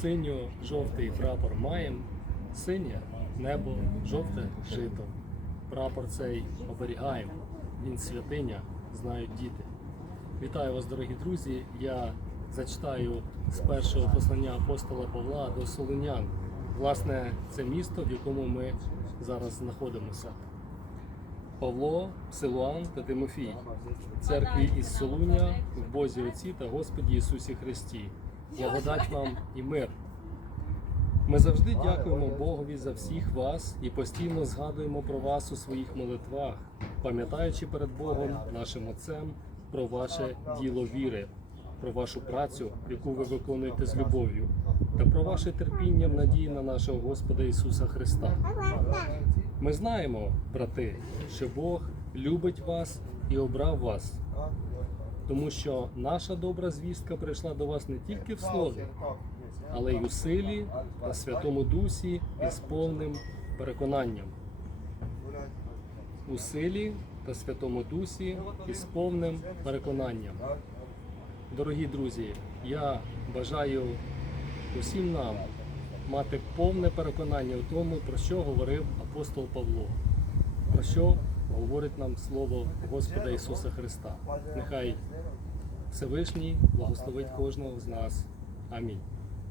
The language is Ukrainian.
Синьо-жовтий прапор маємо, синє небо, жовте жито. Прапор цей оберігаємо. Він святиня, знають діти. Вітаю вас, дорогі друзі. Я зачитаю з першого послання апостола Павла до Солонян. Власне, це місто, в якому ми зараз знаходимося. Павло, Силуан та Тимофій, церкві із Солуня, в Бозі Отці та Господі Ісусі Христі. Благодать вам і мир. Ми завжди дякуємо Богові за всіх вас і постійно згадуємо про вас у своїх молитвах, пам'ятаючи перед Богом, нашим Отцем, про ваше діло віри, про вашу працю, яку ви виконуєте з любов'ю, та про ваше терпіння в надії на нашого Господа Ісуса Христа. Ми знаємо, брати, що Бог любить вас і обрав вас, тому що наша добра звістка прийшла до вас не тільки в слові, але й у силі та Святому Дусі і з повним переконанням. У силі та Святому Дусі і з повним переконанням. Дорогі друзі, я бажаю усім нам мати повне переконання в тому, про що говорив апостол Павло, про що говорить нам слово Господа Ісуса Христа. Нехай Всевишній благословить кожного з нас. Амінь.